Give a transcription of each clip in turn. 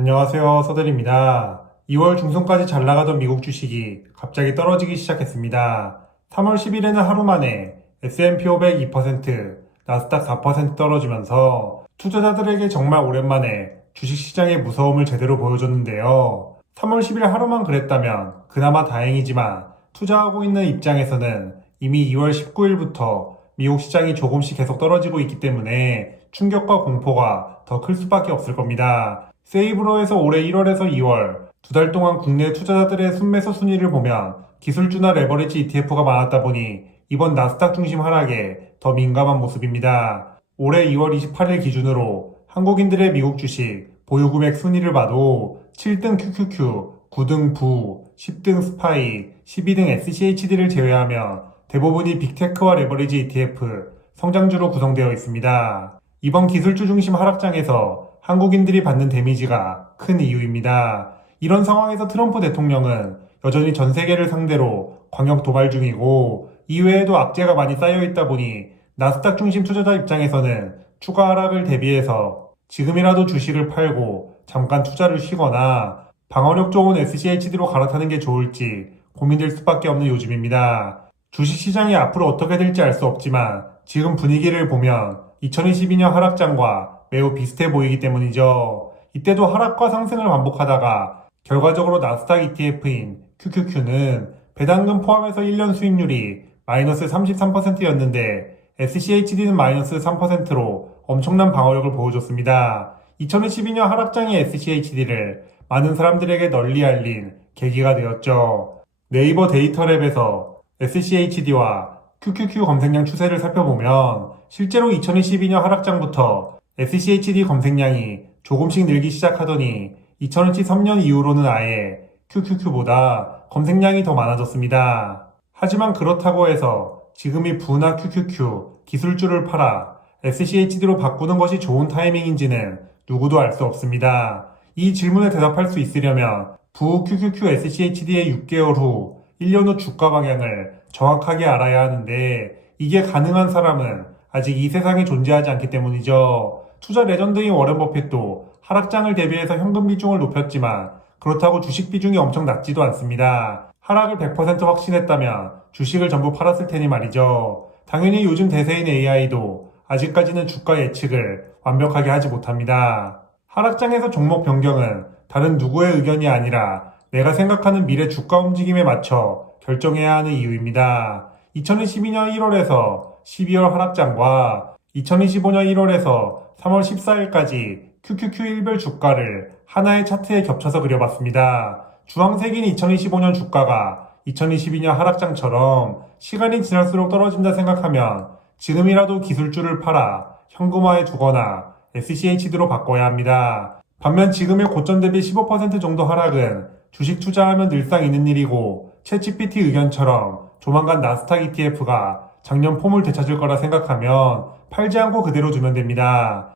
안녕하세요. 서들입니다. 2월 중순까지 잘 나가던 미국 주식이 갑자기 떨어지기 시작했습니다. 3월 10일에는 하루 만에 S&P 500 2%, 나스닥 4% 떨어지면서 투자자들에게 정말 오랜만에 주식시장의 무서움을 제대로 보여줬는데요. 3월 10일 하루만 그랬다면 그나마 다행이지만 투자하고 있는 입장에서는 이미 2월 19일부터 미국 시장이 조금씩 계속 떨어지고 있기 때문에 충격과 공포가 더 클 수밖에 없을 겁니다. 세이브로에서 올해 1월에서 2월 두 달 동안 국내 투자자들의 순매수 순위를 보면 기술주나 레버리지 ETF가 많았다 보니 이번 나스닥 중심 하락에 더 민감한 모습입니다. 올해 2월 28일 기준으로 한국인들의 미국 주식 보유 금액 순위를 봐도 7등 QQQ, 9등 부, 10등 스파이, 12등 SCHD를 제외하면 대부분이 빅테크와 레버리지 ETF, 성장주로 구성되어 있습니다. 이번 기술주 중심 하락장에서 한국인들이 받는 데미지가 큰 이유입니다. 이런 상황에서 트럼프 대통령은 여전히 전 세계를 상대로 광역 도발 중이고 이외에도 악재가 많이 쌓여있다 보니 나스닥 중심 투자자 입장에서는 추가 하락을 대비해서 지금이라도 주식을 팔고 잠깐 투자를 쉬거나 방어력 좋은 SCHD로 갈아타는 게 좋을지 고민될 수밖에 없는 요즘입니다. 주식시장이 앞으로 어떻게 될지 알 수 없지만 지금 분위기를 보면 2022년 하락장과 매우 비슷해 보이기 때문이죠. 이때도 하락과 상승을 반복하다가 결과적으로 나스닥 ETF인 QQQ는 배당금 포함해서 1년 수익률이 마이너스 33%였는데 SCHD는 마이너스 3%로 엄청난 방어력을 보여줬습니다. 2022년 하락장의 SCHD를 많은 사람들에게 널리 알린 계기가 되었죠. 네이버 데이터랩에서 SCHD와 QQQ 검색량 추세를 살펴보면 실제로 2022년 하락장부터 SCHD 검색량이 조금씩 늘기 시작하더니 2023년 이후로는 아예 QQQ보다 검색량이 더 많아졌습니다. 하지만 그렇다고 해서 지금이 부나 QQQ 기술주를 팔아 SCHD로 바꾸는 것이 좋은 타이밍인지는 누구도 알 수 없습니다. 이 질문에 대답할 수 있으려면 부 QQQ SCHD의 6개월 후, 1년 후 주가 방향을 정확하게 알아야 하는데 이게 가능한 사람은 아직 이 세상에 존재하지 않기 때문이죠. 투자 레전드인 워렌 버핏도 하락장을 대비해서 현금 비중을 높였지만 그렇다고 주식 비중이 엄청 낮지도 않습니다. 하락을 100% 확신했다면 주식을 전부 팔았을 테니 말이죠. 당연히 요즘 대세인 AI도 아직까지는 주가 예측을 완벽하게 하지 못합니다. 하락장에서 종목 변경은 다른 누구의 의견이 아니라 내가 생각하는 미래 주가 움직임에 맞춰 결정해야 하는 이유입니다. 2022년 1월에서 12월 하락장과 2025년 1월에서 3월 14일까지 QQQ 일별 주가를 하나의 차트에 겹쳐서 그려봤습니다. 주황색인 2025년 주가가 2022년 하락장처럼 시간이 지날수록 떨어진다 생각하면 지금이라도 기술주를 팔아 현금화해 두거나 SCHD로 바꿔야 합니다. 반면 지금의 고점 대비 15% 정도 하락은 주식 투자하면 늘상 있는 일이고 챗GPT 의견처럼 조만간 나스닥 ETF가 작년 폼을 되찾을 거라 생각하면 팔지 않고 그대로 두면 됩니다.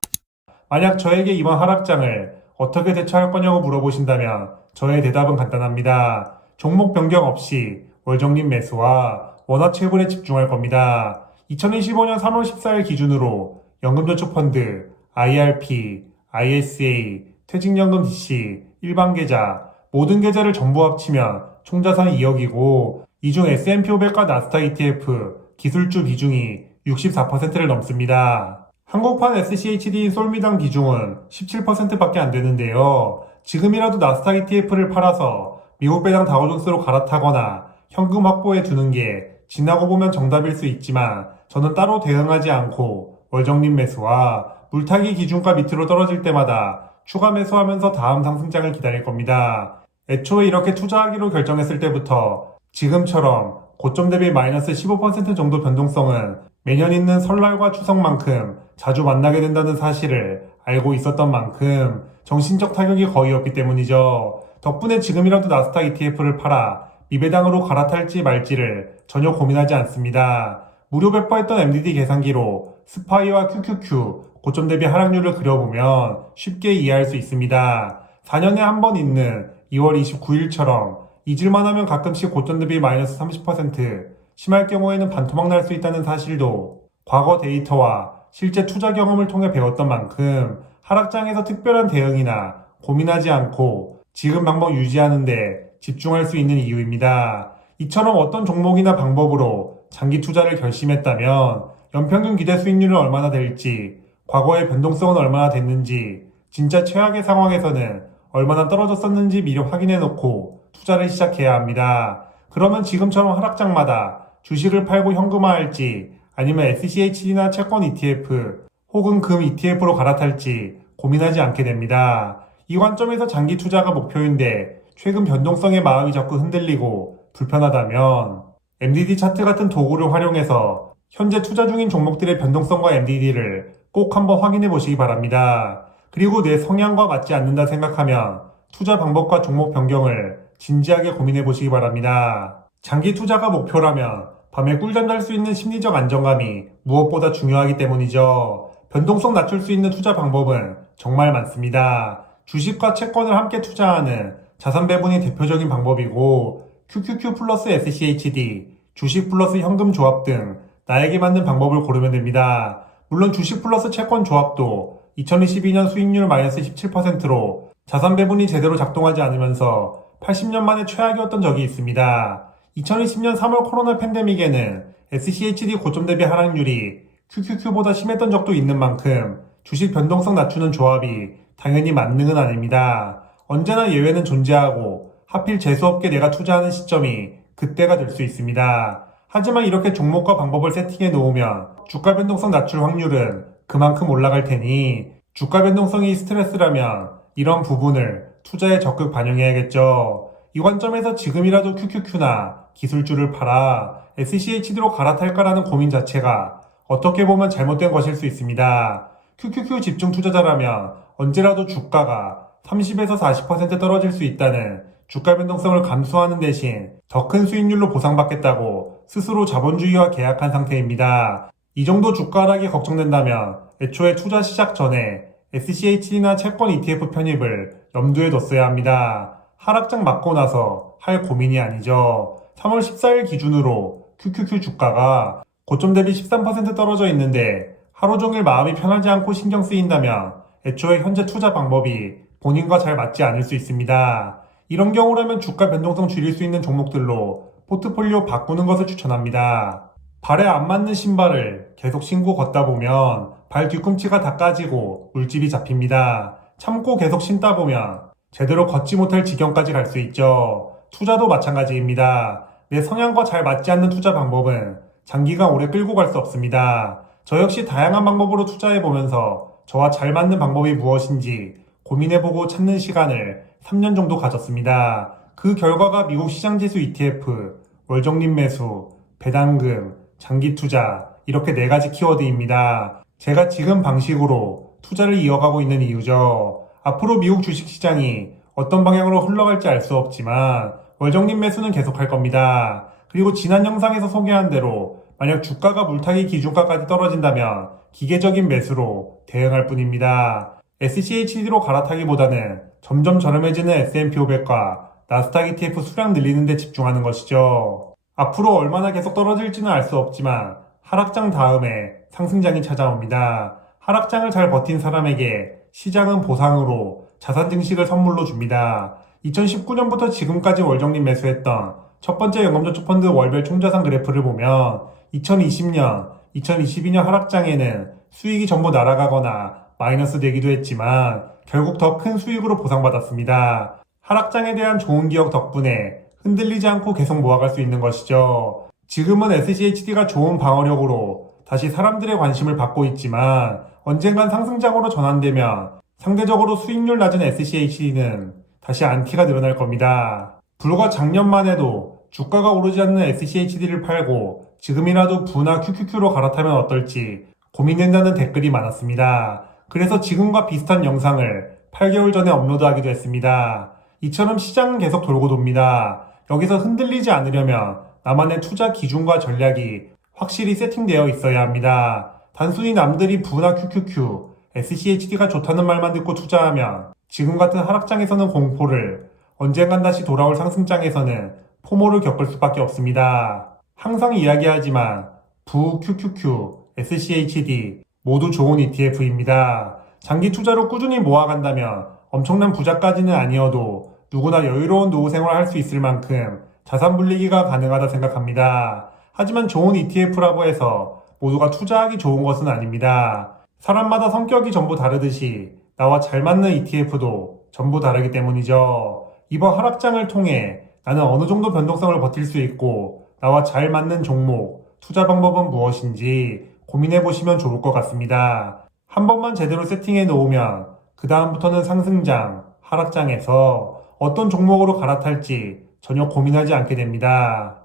만약 저에게 이번 하락장을 어떻게 대처할 거냐고 물어보신다면 저의 대답은 간단합니다. 종목 변경 없이 월정립 매수와 원화채굴에 집중할 겁니다. 2025년 3월 14일 기준으로 연금저축펀드, IRP, ISA, 퇴직연금 DC, 일반계좌 모든 계좌를 전부 합치면 총자산 2억이고 이 중 S&P 500과 나스닥 ETF 기술주 비중이 64%를 넘습니다. 한국판 SCHD인 솔미당 비중은 17%밖에 안 되는데요. 지금이라도 나스닥 ETF를 팔아서 미국 배당 다우존스로 갈아타거나 현금 확보해 두는 게 지나고 보면 정답일 수 있지만 저는 따로 대응하지 않고 월정립 매수와 물타기 기준가 밑으로 떨어질 때마다 추가 매수하면서 다음 상승장을 기다릴 겁니다. 애초에 이렇게 투자하기로 결정했을 때부터 지금처럼 고점 대비 마이너스 15% 정도 변동성은 매년 있는 설날과 추석만큼 자주 만나게 된다는 사실을 알고 있었던 만큼 정신적 타격이 거의 없기 때문이죠. 덕분에 지금이라도 나스닥 ETF를 팔아 미배당으로 갈아탈지 말지를 전혀 고민하지 않습니다. 무료 배포했던 MDD 계산기로 스파이와 QQQ 고점 대비 하락률을 그려보면 쉽게 이해할 수 있습니다. 4년에 한 번 있는 2월 29일처럼 잊을만 하면 가끔씩 고점 대비 마이너스 30%, 심할 경우에는 반토막 날 수 있다는 사실도 과거 데이터와 실제 투자 경험을 통해 배웠던 만큼 하락장에서 특별한 대응이나 고민하지 않고 지금 방법 유지하는데 집중할 수 있는 이유입니다. 이처럼 어떤 종목이나 방법으로 장기 투자를 결심했다면 연평균 기대 수익률은 얼마나 될지, 과거의 변동성은 얼마나 됐는지, 진짜 최악의 상황에서는 얼마나 떨어졌었는지 미리 확인해 놓고 투자를 시작해야 합니다. 그러면 지금처럼 하락장마다 주식을 팔고 현금화할지, 아니면 SCHD나 채권 ETF 혹은 금 ETF로 갈아탈지 고민하지 않게 됩니다. 이 관점에서 장기 투자가 목표인데 최근 변동성에 마음이 자꾸 흔들리고 불편하다면 MDD 차트 같은 도구를 활용해서 현재 투자 중인 종목들의 변동성과 MDD를 꼭 한번 확인해 보시기 바랍니다. 그리고 내 성향과 맞지 않는다 생각하면 투자 방법과 종목 변경을 진지하게 고민해 보시기 바랍니다. 장기 투자가 목표라면 밤에 꿀잠 잘 수 있는 심리적 안정감이 무엇보다 중요하기 때문이죠. 변동성 낮출 수 있는 투자 방법은 정말 많습니다. 주식과 채권을 함께 투자하는 자산 배분이 대표적인 방법이고, QQQ 플러스 SCHD, 주식 플러스 현금 조합 등 나에게 맞는 방법을 고르면 됩니다. 물론 주식 플러스 채권 조합도 2022년 수익률 마이너스 17%로 자산 배분이 제대로 작동하지 않으면서 80년 만에 최악이었던 적이 있습니다. 2020년 3월 코로나 팬데믹에는 SCHD 고점 대비 하락률이 QQQ보다 심했던 적도 있는 만큼 주식 변동성 낮추는 조합이 당연히 만능은 아닙니다. 언제나 예외는 존재하고 하필 재수없게 내가 투자하는 시점이 그때가 될 수 있습니다. 하지만 이렇게 종목과 방법을 세팅해 놓으면 주가 변동성 낮출 확률은 그만큼 올라갈 테니, 주가 변동성이 스트레스라면 이런 부분을 투자에 적극 반영해야겠죠. 이 관점에서 지금이라도 QQQ나 기술주를 팔아 SCHD로 갈아탈까라는 고민 자체가 어떻게 보면 잘못된 것일 수 있습니다. QQQ 집중 투자자라면 언제라도 주가가 30에서 40% 떨어질 수 있다는 주가 변동성을 감수하는 대신 더 큰 수익률로 보상받겠다고 스스로 자본주의와 계약한 상태입니다. 이 정도 주가 하락이 걱정된다면 애초에 투자 시작 전에 SCHD나 채권 ETF 편입을 염두에 뒀어야 합니다. 하락장 맞고 나서 할 고민이 아니죠. 3월 14일 기준으로 QQQ 주가가 고점 대비 13% 떨어져 있는데 하루 종일 마음이 편하지 않고 신경 쓰인다면 애초에 현재 투자 방법이 본인과 잘 맞지 않을 수 있습니다. 이런 경우라면 주가 변동성 줄일 수 있는 종목들로 포트폴리오 바꾸는 것을 추천합니다. 발에 안 맞는 신발을 계속 신고 걷다 보면 발 뒤꿈치가 다 까지고 물집이 잡힙니다. 참고 계속 신다 보면 제대로 걷지 못할 지경까지 갈 수 있죠. 투자도 마찬가지입니다. 내 성향과 잘 맞지 않는 투자 방법은 장기간 오래 끌고 갈 수 없습니다. 저 역시 다양한 방법으로 투자해보면서 저와 잘 맞는 방법이 무엇인지 고민해보고 찾는 시간을 3년 정도 가졌습니다. 그 결과가 미국 시장지수 ETF, 월적립 매수, 배당금, 장기 투자, 이렇게 4가지 키워드입니다. 제가 지금 방식으로 투자를 이어가고 있는 이유죠. 앞으로 미국 주식시장이 어떤 방향으로 흘러갈지 알 수 없지만 월적립 매수는 계속할 겁니다. 그리고 지난 영상에서 소개한 대로 만약 주가가 물타기 기준가까지 떨어진다면 기계적인 매수로 대응할 뿐입니다. SCHD로 갈아타기보다는 점점 저렴해지는 S&P 500과 나스닥 ETF 수량 늘리는 데 집중하는 것이죠. 앞으로 얼마나 계속 떨어질지는 알 수 없지만 하락장 다음에 상승장이 찾아옵니다. 하락장을 잘 버틴 사람에게 시장은 보상으로 자산 증식을 선물로 줍니다. 2019년부터 지금까지 월적립 매수했던 첫 번째 연금저축 펀드 월별 총자산 그래프를 보면 2020년, 2022년 하락장에는 수익이 전부 날아가거나 마이너스 되기도 했지만 결국 더 큰 수익으로 보상받았습니다. 하락장에 대한 좋은 기억 덕분에 흔들리지 않고 계속 모아갈 수 있는 것이죠. 지금은 SCHD가 좋은 방어력으로 다시 사람들의 관심을 받고 있지만 언젠간 상승장으로 전환되면 상대적으로 수익률 낮은 SCHD는 다시 안티가 늘어날 겁니다. 불과 작년만 해도 주가가 오르지 않는 SCHD를 팔고 지금이라도 부나 QQQ로 갈아타면 어떨지 고민된다는 댓글이 많았습니다. 그래서 지금과 비슷한 영상을 8개월 전에 업로드하기도 했습니다. 이처럼 시장은 계속 돌고 돕니다. 여기서 흔들리지 않으려면 나만의 투자 기준과 전략이 확실히 세팅되어 있어야 합니다. 단순히 남들이 부나 QQQ, SCHD가 좋다는 말만 듣고 투자하면 지금 같은 하락장에서는 공포를, 언젠간 다시 돌아올 상승장에서는 포모를 겪을 수밖에 없습니다. 항상 이야기하지만 부, QQQ, SCHD 모두 좋은 ETF입니다. 장기 투자로 꾸준히 모아간다면 엄청난 부자까지는 아니어도 누구나 여유로운 노후 생활을 할 수 있을 만큼 자산 분리기가 가능하다 생각합니다. 하지만 좋은 ETF라고 해서 모두가 투자하기 좋은 것은 아닙니다. 사람마다 성격이 전부 다르듯이 나와 잘 맞는 ETF도 전부 다르기 때문이죠. 이번 하락장을 통해 나는 어느 정도 변동성을 버틸 수 있고 나와 잘 맞는 종목, 투자 방법은 무엇인지 고민해 보시면 좋을 것 같습니다. 한 번만 제대로 세팅해 놓으면 그 다음부터는 상승장, 하락장에서 어떤 종목으로 갈아탈지 전혀 고민하지 않게 됩니다.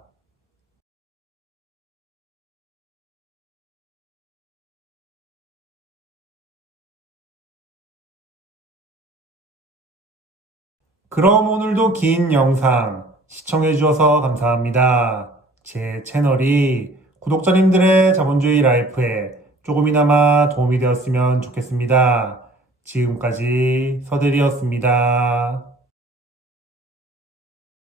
그럼 오늘도 긴 영상 시청해 주셔서 감사합니다. 제 채널이 구독자님들의 자본주의 라이프에 조금이나마 도움이 되었으면 좋겠습니다. 지금까지 서대리였습니다.